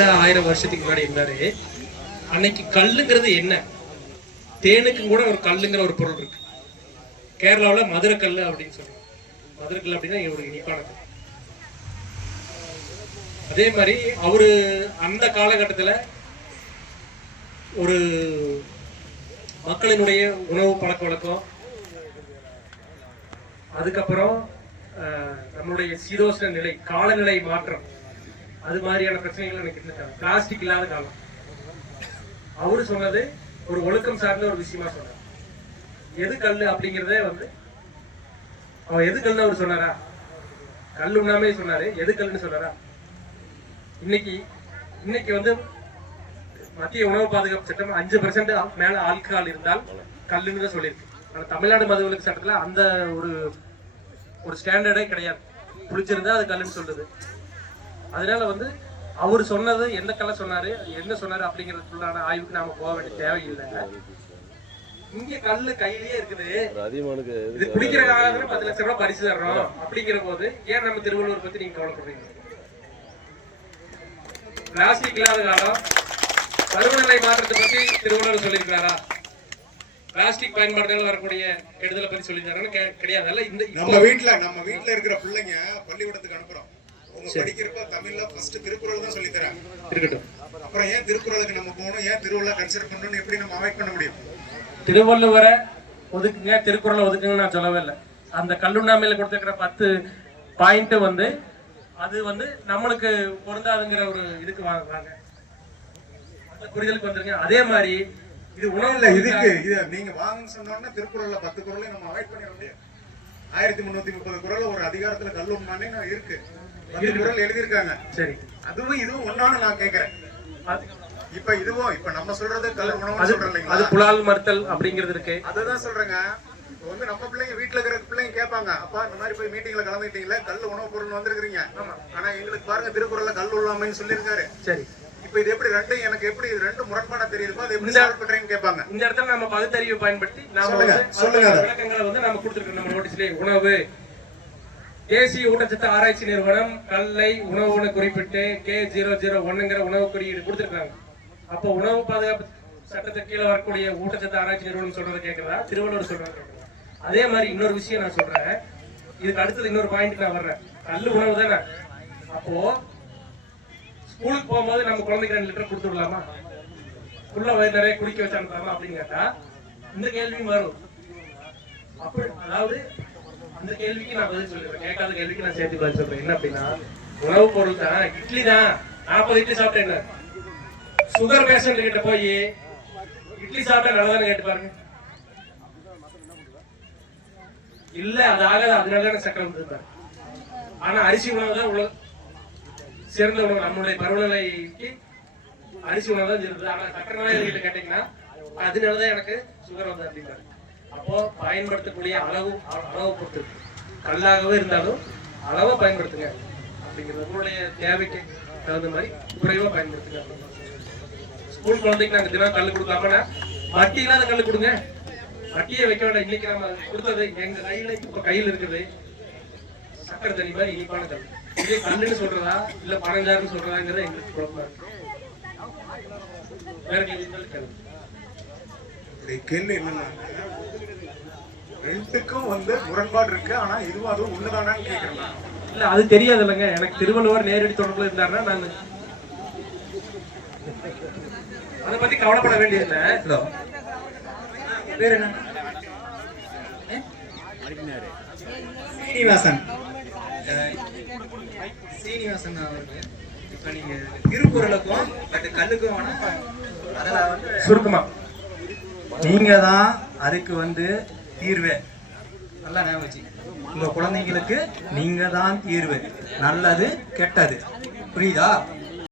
1000 வருஷத்துக்கு முன்னாடி இருந்தாரு. அன்னைக்கு கல்லுங்கிறது என்ன, தேனுக்கும் கூட ஒரு கல்லுங்கிற ஒரு பொருள் இருக்கு. கேரளாவில் மதுரை கல் அப்படின்னு சொல்லுவாங்க. மதுரை கல் அப்படின்னா ஒரு இனிப்பானது. அதே மாதிரி அவரு அந்த காலகட்டத்தில் ஒரு மக்களினுடைய உணவு பழக்க வழக்கம், அதுக்கப்புறம் நம்மளுடைய சீதோஷ்ண நிலை, காலநிலை மாற்றம், அது மாதிரியான பிரச்சனைகள் எனக்கு இருந்துட்டாங்க. பிளாஸ்டிக் இல்லாத காலம். அவரு சொன்னது ஒரு ஒழுக்கம் சார்ந்த ஒரு விஷயமா சொன்னார். எது கல் அப்படிங்கிறதே அவன் எது கல்னு அவர் சொன்னாரா? கல் உண்ணாமே சொன்னாரு. எது கல்னு சொன்னாரா? இன்னைக்கு மத்திய உணவு பாதுகாப்பு சட்டம் 5% மேல ஆல்கஹால் இருந்தால் கல்லுன்னு தான் சொல்லியிருக்கு. ஆனா தமிழ்நாடு மதுவிலக்கு சட்டத்துல அந்த ஒரு ஸ்டாண்டர்டே கிடையாது. புளிச்சிருந்தா அது கல்லுன்னு சொல்லுது. அதனால அவர் சொன்னது எந்த கல்ல சொன்னாரு, என்ன சொன்னாரு அப்படிங்கிறதுக்குள்ளான ஆய்வுக்கு நாம போக வேண்டிய தேவையில்லை. இங்க கல்லு கையிலேயே இருக்குது. இது குடிக்கிற காலத்துல 10 லட்சம் ரூபாய் பரிசு தர்றோம் அப்படிங்கிற போது ஏன் நம்ம திருவள்ளுவர் பத்தி நீங்க கவலைப்படுறீங்க? பிளாஸ்டிக் இல்லாத காலம், பருவநிலை மாற்றத்தை பத்தி திருவள்ளுவர் சொல்லியிருக்காரா? பிளாஸ்டிக் பயன்பாடுகள் வரக்கூடிய கெடுதலை பத்தி சொல்லியிருக்காரு கிடையாது. நம்ம வீட்டுல இருக்கிற பிள்ளைங்க பள்ளிக்கூடத்துக்கு அனுப்புறோம். படிக்கிறப்ப தமிழ்ல ஃபர்ஸ்ட் திருக்குறள் தான் சொல்லி தராங்க. இருக்கட்டும். அப்புறம் ஏன் திருக்குறளுக்கு நம்ம போகணும், ஏன் திருவள்ளுவர் கன்சிடர் பண்ணணும்னு எப்படி நம்ம அவாய்ட் பண்ண முடியும்? திருவள்ளுவரை ஒதுக்குங்க, திருக்குறளை ஒதுக்குங்க நான் சொல்லவே இல்லை. அந்த கல்லுண்ணாமையில கொடுத்துருக்கிற 10 பாயிண்ட் அது நம்மளுக்கு பொருந்தாதுங்கிற ஒரு இதுக்கு வாங்க, அந்த புரிதலுக்கு வந்துருங்க. அதே மாதிரி இது உணவுல இதுக்கு நீங்க வாங்கன்னு சொன்னோம்னா திருக்குறள்ல 10 குறளையும் நம்ம அவாய்ட் பண்ணிட முடியாது. 1330 குறள் ஒரு அதிகாரத்துல கல்லுண்ணாமே இருக்கு. 10 குறள் எழுதியிருக்காங்க. சரி, அதுவும் இதுவும் ஒன்னான்னு நான் கேட்கிறேன். இப்ப நம்ம சொல்றது கல் உணவு சொல்றீங்க, அது புலால் மறுத்தல் அப்படிங்கிறது இருக்கு. அதுதான் சொல்றேங்க. நம்ம பிள்ளைங்க வீட்டுல இருக்கிற பிள்ளைங்க கேட்பாங்க, அப்பா இந்த மாதிரி போய் மீட்டிங்ல கலந்துட்டீங்களா, கல் உணவு பொருள் வந்திருக்கீங்க, ஆனா எங்களுக்கு பாருங்க திருக்குறள்ல கல் உள்ளாமைன்னு சொல்லியிருக்காரு. சரி, இப்ப இது எப்படி ரெண்டும் எனக்கு எப்படி இது ரெண்டும் முரண்பாடா தெரியுதுப்பா, அது எப்படி சால்வ் பண்றீங்கன்னு கேட்பாங்க. இந்த இடத்துல நம்ம பகுத்தறிவை பயன்படுத்தி நாம விளக்கங்களை நம்ம கொடுத்துருக்கோம். நம்ம நோட்டீஸ்ல உணவு தேசிய ஊட்டச்சத்து ஆராய்ச்சி நிறுவனம் கல்லை உணவுன்னு குறிப்பிட்டு K001ங்கிற உணவு குறியீடு கொடுத்துருக்காங்க. அப்போ உணவு பாதுகாப்பு சட்டத்துக்கு கீழே வரக்கூடிய ஊட்டச்சத்து ஆராய்ச்சி நிறுவனம் சொல்றதை கேட்கறதா, திருவள்ளுவர் சொல்றதை கேட்கறதா? அதே மாதிரி இன்னொரு விஷயம் நான் சொல்றேன். இதுக்கு அடுத்தது இன்னொரு பாயிண்ட் நான் வர்றேன். கல் உணவு தானே. அப்போ ஸ்கூலுக்கு போகும்போது நம்ம குழந்தைக்கு 2 லிட்டர் கொடுத்து விடலாமா, உள்ள வயிறு நிறைய குடிக்க வச்சு அனுப்பலாமா அப்படின்னு கேட்டா இந்த கேள்வியும் வரும். அப்படி அதாவது அந்த கேள்விக்கு நான் பதில் சொல்லிடுறேன், கேட்காத கேள்விக்கு நான் சேர்த்து பதில் சொல்றேன். என்ன அப்படின்னா, உணவு பொருள் தான், இட்லி தான். 40 இட்லி சாப்பிட்டேன். சுகர் பேஷண்ட் கிட்ட போய் இட்லி சாப்பிட்டா நல்லதானு கேட்டு பாருங்க. இல்ல அது ஆகாது, அதனாலதான் சக்கரை வந்துருந்தாரு. ஆனா அரிசி உணவு தான் சிறந்த உணவு. நம்மளுடைய பருவநிலைக்கு அரிசி உணவு தான் சிறந்தது. ஆனா சக்கரை நோயாளிகிட்ட கேட்டீங்கன்னா அதனாலதான் எனக்கு சுகர் வந்து அப்படின்னாரு. அப்போ பயன்படுத்தக்கூடிய அளவு பொறுத்து, கல்லாகவே இருந்தாலும் அளவா பயன்படுத்துங்க அப்படிங்கிறது. உங்களுடைய தேவைக்கு தகுந்த மாதிரி குறைவா பயன்படுத்துங்க. ஸ்கூல் குழந்தைக்கு நாங்க தினம் கல் கொடுக்காமனா மட்டி இல்லாத கல் கொடுங்க, மட்டியை வைக்க வேண்டாம். இன்னைக்கு நம்ம கொடுத்தது எங்க கையில இப்ப கையில் இருக்குது சக்கரை தண்ணி மாதிரி இனிப்பான கல். இதே கல்லுன்னு சொல்றதா இல்ல பனஞ்சாருன்னு சொல்றதாங்கிறத எங்களுக்கு குழப்பமா இருக்கு. வேற கேள்வி என்னன்னா, ரெண்டுக்கும் முரண்பாடு இருக்கு. ஆனா இதுவும் அதுவும் ஒண்ணுதானான்னு கேட்கறேன். இல்ல அது தெரியாது இல்லைங்க. எனக்கு திருவள்ளுவர் நேரடி தொடர்புல இருந்தாருன்னா நான் அதை பத்தி கவலைப்பட வேண்டியதில்லை. பேர் என்ன? சீனிவாசன் அவருக்கு. இப்ப நீங்க திருக்குறளுக்கும் கல்லுக்கும் சுருக்கமா நீங்க தான் அதுக்கு தீர்வு. நல்லா ஞாபகம் வச்சு, உங்க குழந்தைங்களுக்கு நீங்க தான் தீர்வு, நல்லது கெட்டது, புரியுதா?